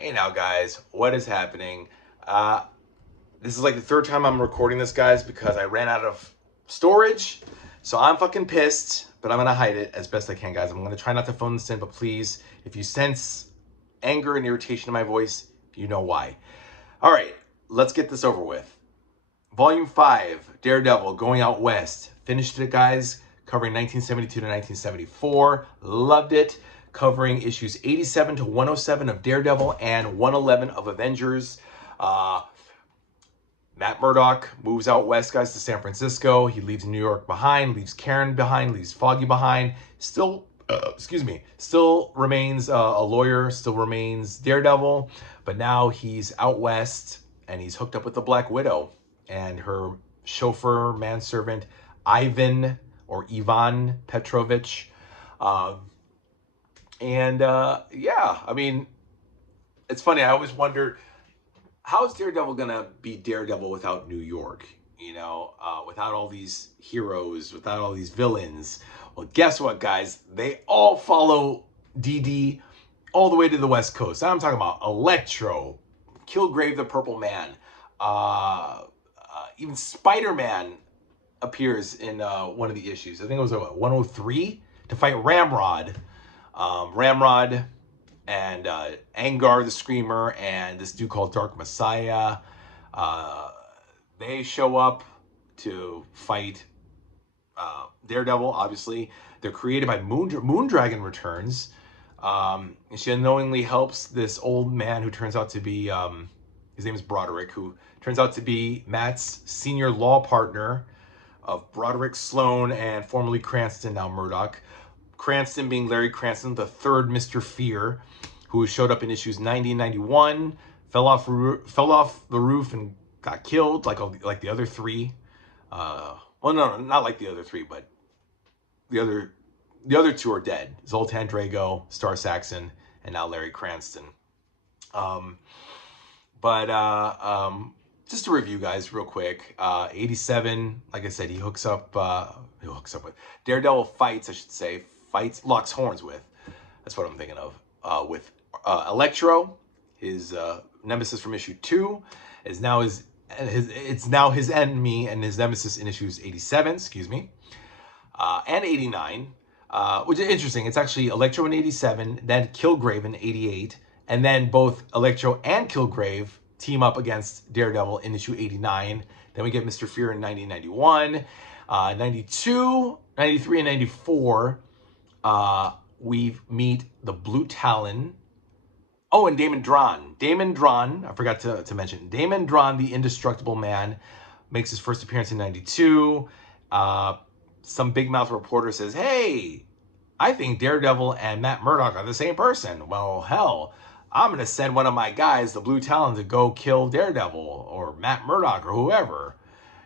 Hey now, guys, what is happening? This is like the third time I'm recording this, guys, because I ran out of storage. So I'm fucking pissed, but I'm gonna hide it as best I can, guys. I'm gonna try not to phone this in, but please, if you sense anger and irritation in my voice, you know why. All right, let's get this over with. Volume 5, Daredevil, Going Out West. Finished it, guys, covering 1972 to 1974. Loved it. Covering issues 87 to 107 of Daredevil and 111 of Avengers. Matt Murdock moves out west, guys, to San Francisco. He leaves New York behind, leaves Karen behind, leaves Foggy behind. Still remains a lawyer, still remains Daredevil, but now he's out west and he's hooked up with the Black Widow and her chauffeur, manservant, Ivan or Ivan Petrovich. Yeah, I mean, it's funny. I always wondered, how is Daredevil gonna be Daredevil without New York? Without all these heroes, without all these villains. Well, guess what, guys? They all follow DD all the way to the West Coast. I'm talking about Electro, Kilgrave the Purple Man, even Spider-Man appears in one of the issues. I think it was 103 to fight Ramrod. Ramrod and Angar the Screamer and this dude called Dark Messiah. They show up to fight Daredevil, obviously. They're created by Moondragon returns. And she unknowingly helps this old man who turns out to be, his name is Broderick, who turns out to be Matt's senior law partner of Broderick, Sloan, and formerly Cranston, now Murdoch. Cranston being Larry Cranston, the third Mr. Fear, who showed up in issues 90 and 91, fell off the roof and got killed like the other three. Well, no, not like the other three, but the other two are dead. Zoltan Drago, Star Saxon, and now Larry Cranston. Just to review, guys, real quick. 87, like I said, he hooks up with Daredevil locks horns with. That's what I'm thinking of. With Electro, his nemesis from issue 2, it's now his enemy and his nemesis in issues 87, and 89, which is interesting. It's actually Electro in 87, then Kilgrave in 88, and then both Electro and Kilgrave team up against Daredevil in issue 89. Then we get Mr. Fear in 1991, 92, 93, and 94. We meet the Blue Talon. Oh, and Damon Drawn, I forgot to mention. Damon Drawn, the Indestructible Man, makes his first appearance in 92. Some big mouth reporter says, hey, I think Daredevil and Matt Murdock are the same person. Well, hell, I'm going to send one of my guys, the Blue Talon, to go kill Daredevil or Matt Murdock or whoever.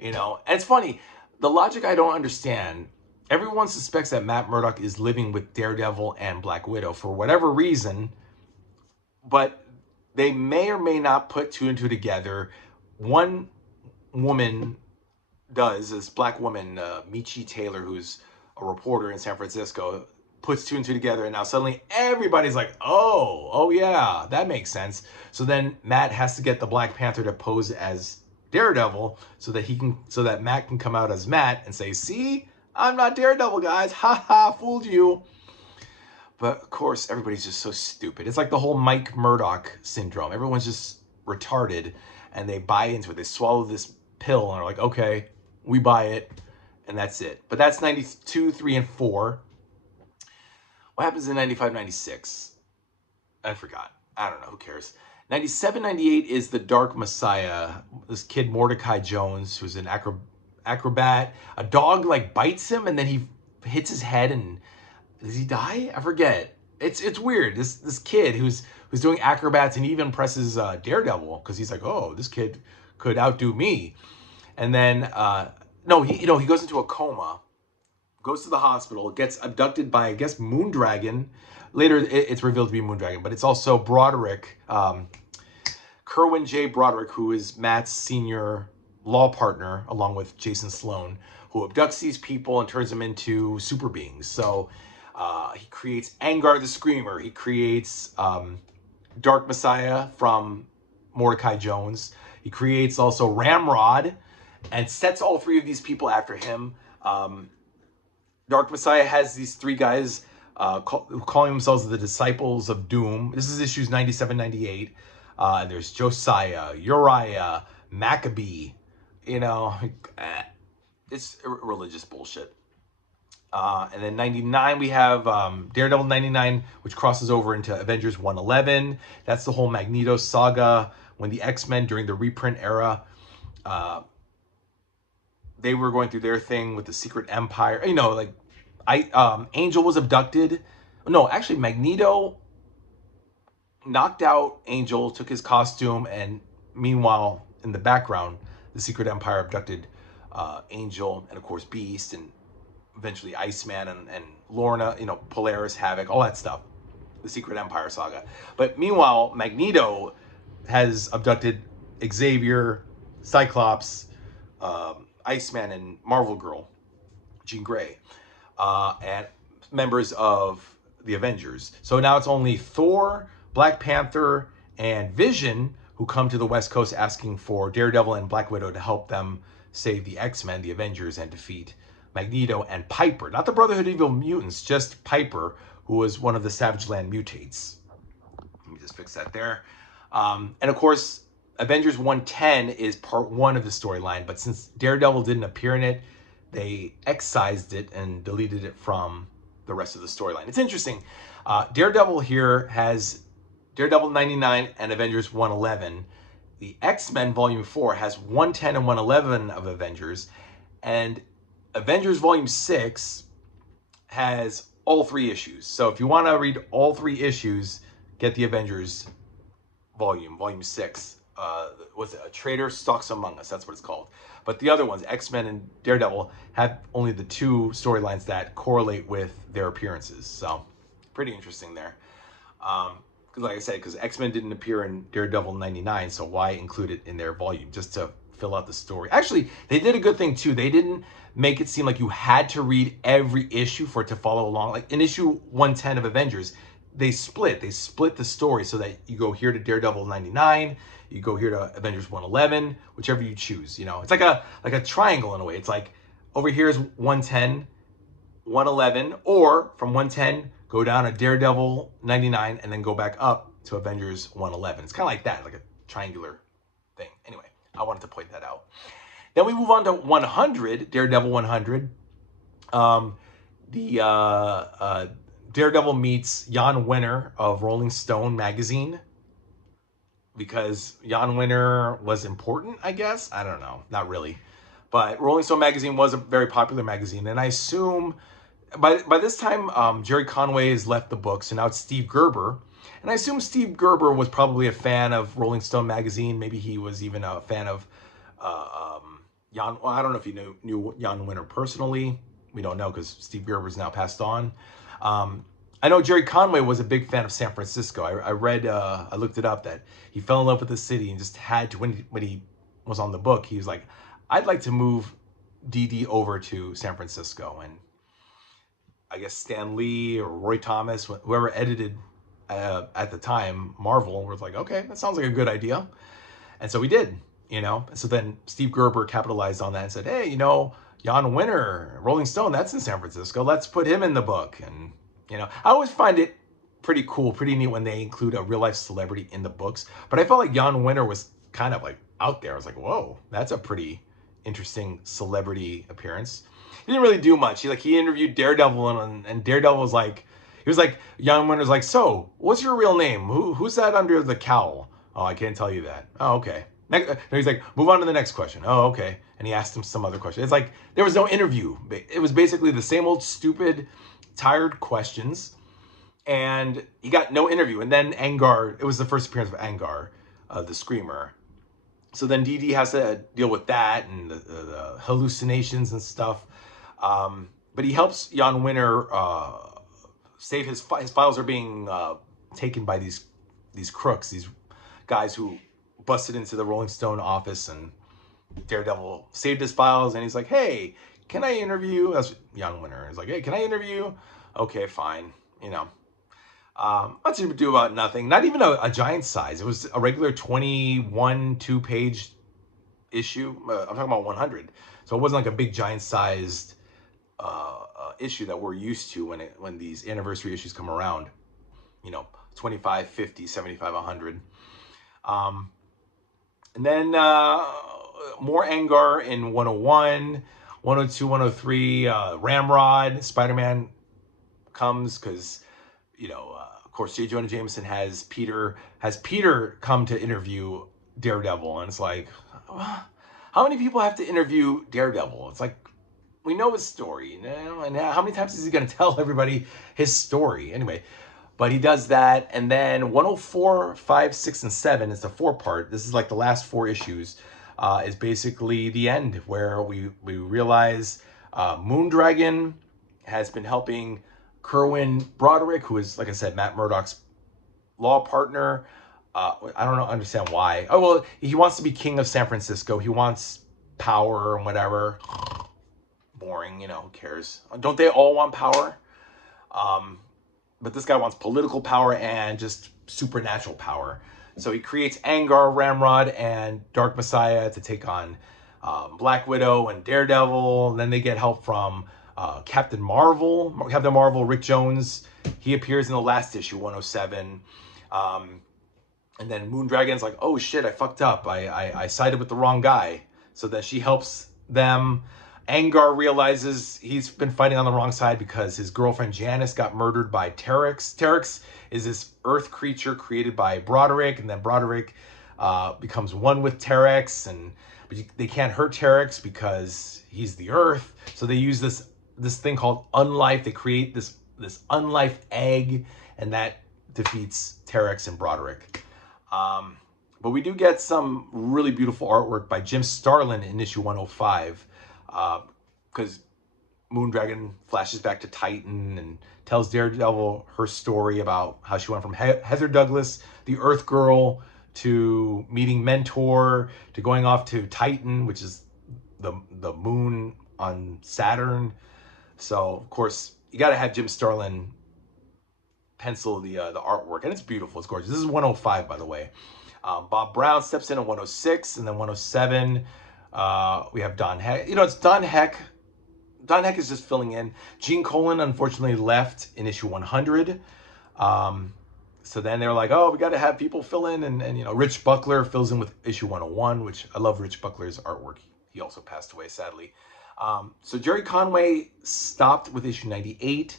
And it's funny. The logic I don't understand. Everyone suspects that Matt Murdock is living with Daredevil and Black Widow for whatever reason, but they may or may not put two and two together. One woman does, this black woman, Michi Taylor, who's a reporter in San Francisco, puts two and two together, and now suddenly everybody's like, oh yeah, that makes sense. So then Matt has to get the Black Panther to pose as Daredevil so that Matt can come out as Matt and say, see, I'm not Daredevil, guys. Ha ha, fooled you. But of course, everybody's just so stupid. It's like the whole Mike Murdock syndrome. Everyone's just retarded and they buy into it. They swallow this pill and are like, okay, we buy it, and that's it. But that's 92, 3, and 4. What happens in 95, 96? I forgot. I don't know. Who cares? 97, 98 is the Dark Messiah. This kid, Mordecai Jones, who's an acrobat. A dog bites him and then he hits his head and does he die? I forget. It's weird. This kid who's doing acrobats and he even impresses Daredevil because he's like, oh, this kid could outdo me. And then he goes into a coma, goes to the hospital, gets abducted by, I guess, Moondragon. Later it's revealed to be Moondragon, but it's also Broderick, Kerwin J. Broderick, who is Matt's senior law partner, along with Jason Sloan, who abducts these people and turns them into super beings. So he creates Angar the Screamer. He creates Dark Messiah from Mordecai Jones. He creates also Ramrod and sets all three of these people after him. Dark Messiah has these three guys calling themselves the Disciples of Doom. This is issues 97, 98. There's Josiah, Uriah, Maccabee. You know, it's religious bullshit. And then 99, we have Daredevil 99, which crosses over into Avengers 111. That's the whole Magneto saga when the X-Men during the reprint era, they were going through their thing with the Secret Empire. You know, like Angel was abducted. No, actually Magneto knocked out Angel, took his costume, and meanwhile, in the background, the Secret Empire abducted Angel and, of course, Beast and eventually Iceman and Lorna, you know, Polaris, Havoc, all that stuff. The Secret Empire saga. But meanwhile, Magneto has abducted Xavier, Cyclops, Iceman, and Marvel Girl, Jean Grey, and members of the Avengers. So now it's only Thor, Black Panther, and Vision who come to the West Coast asking for Daredevil and Black Widow to help them save the X-Men, the Avengers, and defeat Magneto and Piper. Not the Brotherhood of Evil Mutants, just Piper, who was one of the Savage Land mutates. Let me just fix that there. And of course, Avengers 110 is part one of the storyline, but since Daredevil didn't appear in it, they excised it and deleted it from the rest of the storyline. It's interesting. Daredevil here has Daredevil 99 and Avengers 111. The X-Men Volume 4 has 110 and 111 of Avengers, and Avengers Volume 6 has all three issues. So if you want to read all three issues, get the Avengers Volume 6. Was it A Traitor Stalks Among Us? That's what it's called. But the other ones, X-Men and Daredevil, have only the two storylines that correlate with their appearances. So pretty interesting there. Like I said, because X-Men didn't appear in Daredevil 99, so why include it in their volume? Just to fill out the story. Actually, they did a good thing too. They didn't make it seem like you had to read every issue for it to follow along. Like in issue 110 of Avengers, they split the story so that you go here to Daredevil 99, you go here to Avengers 111, whichever you choose. You know, it's like a triangle in a way. It's like over here is 110, 111, or from 110 go down to Daredevil 99 and then go back up to Avengers 111. It's kind of like that, like a triangular thing. Anyway, I wanted to point that out. Then we move on to 100, Daredevil 100. Daredevil meets Jan Wenner of Rolling Stone magazine, because Jan Wenner was important, I guess. I don't know, not really. But Rolling Stone magazine was a very popular magazine, and I assume by this time Jerry Conway has left the book, so now it's Steve Gerber. And I assume Steve Gerber was probably a fan of Rolling Stone magazine. Maybe he was even a fan of Jan. Well, I don't know if he knew Jan Wenner personally. We don't know because Steve Gerber's now passed on. I know Jerry Conway was a big fan of San Francisco. I read, I looked it up, that he fell in love with the city and just had to, when he was on the book, he was like, I'd like to move DD over to San Francisco. And I guess Stan Lee or Roy Thomas, whoever edited at the time, Marvel, was like, okay, that sounds like a good idea. And so we did, you know. So then Steve Gerber capitalized on that and said, hey, you know, Jan Wenner, Rolling Stone, that's in San Francisco. Let's put him in the book. And, you know, I always find it pretty cool, pretty neat when they include a real life celebrity in the books. But I felt like Jan Wenner was kind of like out there. I was like, whoa, that's a pretty interesting celebrity appearance. He didn't really do much. He interviewed Daredevil, and Daredevil was like, Jan Wenner's like, so what's your real name? Who's that under the cowl? Oh, I can't tell you that. Oh, okay. He's like, move on to the next question. Oh, okay. And he asked him some other question. It's like there was no interview. It was basically the same old stupid, tired questions, and he got no interview. And then Angar, it was the first appearance of Angar, the Screamer. So then DD has to deal with that and the hallucinations and stuff. But he helps Jan Wenner save his files are being taken by these crooks, these guys who busted into the Rolling Stone office, and Daredevil saved his files, and he's like, hey, can I interview? That's Jan Wenner. He's like, hey, can I interview? Okay, fine. You know. Much ado about nothing. Not even a giant size. It was a regular 21 2-page issue. I'm talking about 100. So it wasn't like a big giant sized issue that we're used to when these anniversary issues come around. You know, 25, 50, 75, 100. And then more Angar in 101, 102, 103. Ramrod, Spider-Man comes because, you know, of course, J. Jonah Jameson has Peter come to interview Daredevil, and it's like, how many people have to interview Daredevil? It's like, we know his story, you know, and how many times is he going to tell everybody his story? Anyway, but he does that, and then 104, 5, 6, and 7 is the 4-part. This is like the last 4 issues. Is basically the end where we realize Moondragon has been helping Kerwin Broderick, who is, like I said, Matt Murdock's law partner. I don't understand why. Oh, well, he wants to be king of San Francisco. He wants power and whatever. Boring, you know, who cares? Don't they all want power? But this guy wants political power and just supernatural power. So he creates Angar, Ramrod, and Dark Messiah to take on Black Widow and Daredevil. And then they get help from Captain Marvel, Rick Jones. He appears in the last issue, 107. And then Moondragon's like, oh shit, I fucked up. I sided with the wrong guy. So then she helps them. Angar realizes he's been fighting on the wrong side because his girlfriend Janice got murdered by Terex. Terex is this earth creature created by Broderick, and then Broderick becomes one with Terex, but they can't hurt Terex because he's the earth. So they use this thing called Unlife. They create this Unlife egg, and that defeats Terex and Broderick. But we do get some really beautiful artwork by Jim Starlin in issue 105. Because Moondragon flashes back to Titan and tells Daredevil her story about how she went from Heather Douglas, the Earth Girl, to meeting Mentor, to going off to Titan, which is the moon on Saturn. So, of course, you got to have Jim Starlin pencil the artwork, and it's beautiful. It's gorgeous. This is 105, by the way. Bob Brown steps in 106, and then 107. We have Don Heck. You know, it's Don Heck. Don Heck is just filling in. Gene Colan, unfortunately, left in issue 100. So then they're like, oh, we got to have people fill in. And, you know, Rich Buckler fills in with issue 101, which I love Rich Buckler's artwork. He also passed away, sadly. So Jerry Conway stopped with issue 98.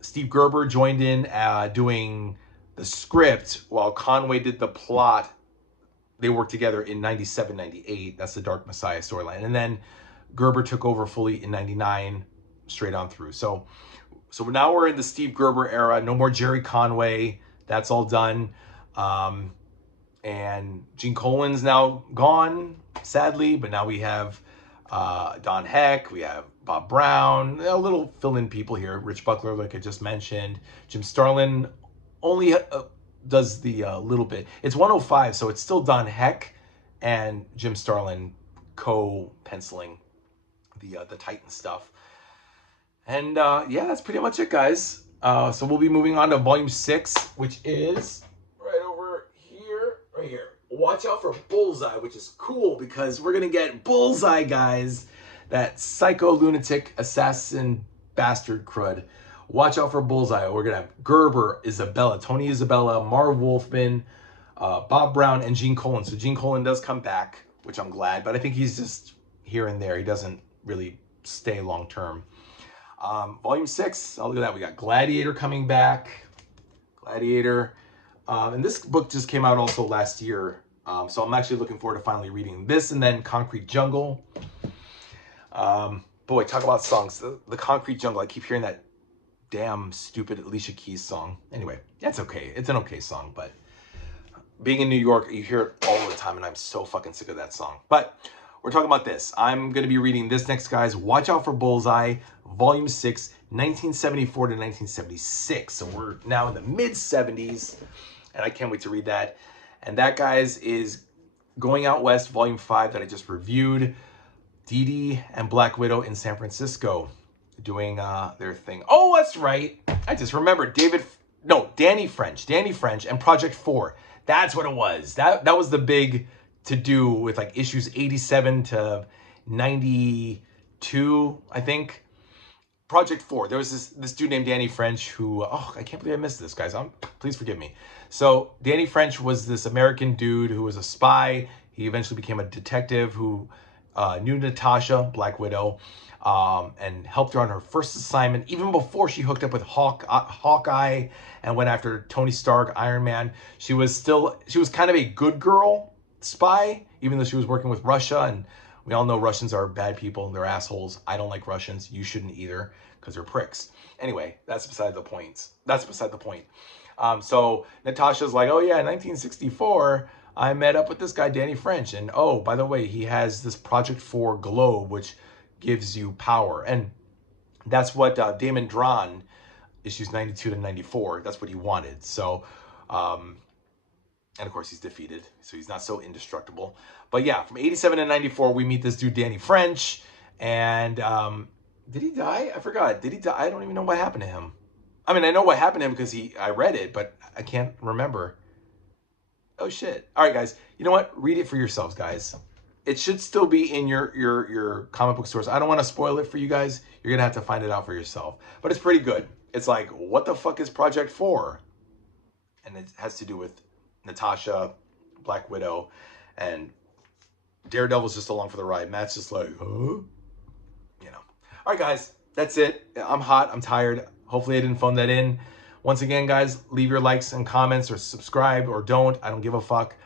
Steve Gerber joined in doing the script while Conway did the plot. They worked together in 97, 98. That's the Dark Messiah storyline. And then Gerber took over fully in 99, straight on through. So now we're in the Steve Gerber era. No more Jerry Conway. That's all done. And Gene Colan's now gone, sadly. But now we have Don Heck. We have Bob Brown. A little fill-in people here. Rich Buckler, like I just mentioned. Jim Starlin only does the little bit. It's 105, so it's still Don Heck and Jim Starlin co-penciling the Titan stuff. And yeah, that's pretty much it, guys. So we'll be moving on to volume 6, which is right over here, right here. Watch out for Bullseye, which is cool because we're gonna get Bullseye, guys. That psycho lunatic assassin bastard crud. Watch out for Bullseye. We're gonna have Gerber, Isabella, Tony Isabella, Marv Wolfman, Bob Brown, and Gene Colan. So Gene Colan does come back, which I'm glad, but I think he's just here and there. He doesn't really stay long term. Volume 6, oh, look at that. We got Gladiator coming back. Gladiator. And this book just came out also last year. So I'm actually looking forward to finally reading this, and then Concrete Jungle. Boy, talk about songs. The Concrete Jungle, I keep hearing that damn stupid Alicia Keys song. Anyway, that's okay. It's an okay song, but being in New York, you hear it all the time, and I'm so fucking sick of that song. But we're talking about this. I'm going to be reading this next, guys. Watch out for Bullseye, Volume 6, 1974 to 1976. So we're now in the mid-70s, and I can't wait to read that. And that, guys, is Going Out West, Volume 5 that I just reviewed. Dee Dee and Black Widow in San Francisco doing their thing. Oh, that's right. I just remembered. David no, Danny French, and Project 4. That's what it was. That was the big to do with like issues 87 to 92, I think. Project 4. There was this dude named Danny French who, oh, I can't believe I missed this, guys. Please forgive me. So Danny French was this American dude who was a spy. He eventually became a detective who knew Natasha, Black Widow, and helped her on her first assignment, even before she hooked up with Hawkeye and went after Tony Stark, Iron Man. She was kind of a good girl spy, even though she was working with Russia. And we all know Russians are bad people. They're assholes. I don't like Russians. You shouldn't either, because they're pricks. Anyway, that's beside the point. So Natasha's like, oh yeah, in 1964, I met up with this guy, Danny French. And oh, by the way, he has this Project 4 globe, which gives you power. And that's what Damon Drawn, issues 92 to 94, that's what he wanted. So, and of course he's defeated, so he's not so indestructible. But yeah, from 87 to 94, we meet this dude, Danny French. And did he die? I forgot. Did he die? I don't even know what happened to him. I mean, I know what happened to him because I read it, but I can't remember. Oh shit. All right, guys. You know what? Read it for yourselves, guys. It should still be in your comic book stores. I don't want to spoil it for you guys. You're going to have to find it out for yourself. But it's pretty good. It's like, what the fuck is Project 4? And it has to do with Natasha, Black Widow, and Daredevil's just along for the ride. Matt's just like, huh? You know. All right, guys. That's it. I'm hot. I'm tired. Hopefully I didn't phone that in. Once again, guys, leave your likes and comments or subscribe or don't. I don't give a fuck.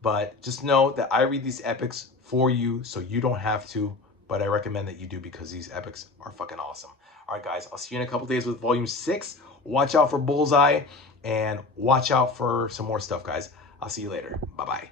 But just know that I read these epics for you so you don't have to. But I recommend that you do because these epics are fucking awesome. All right, guys. I'll see you in a couple days with Volume 6. Watch out for Bullseye and watch out for some more stuff, guys. I'll see you later. Bye-bye.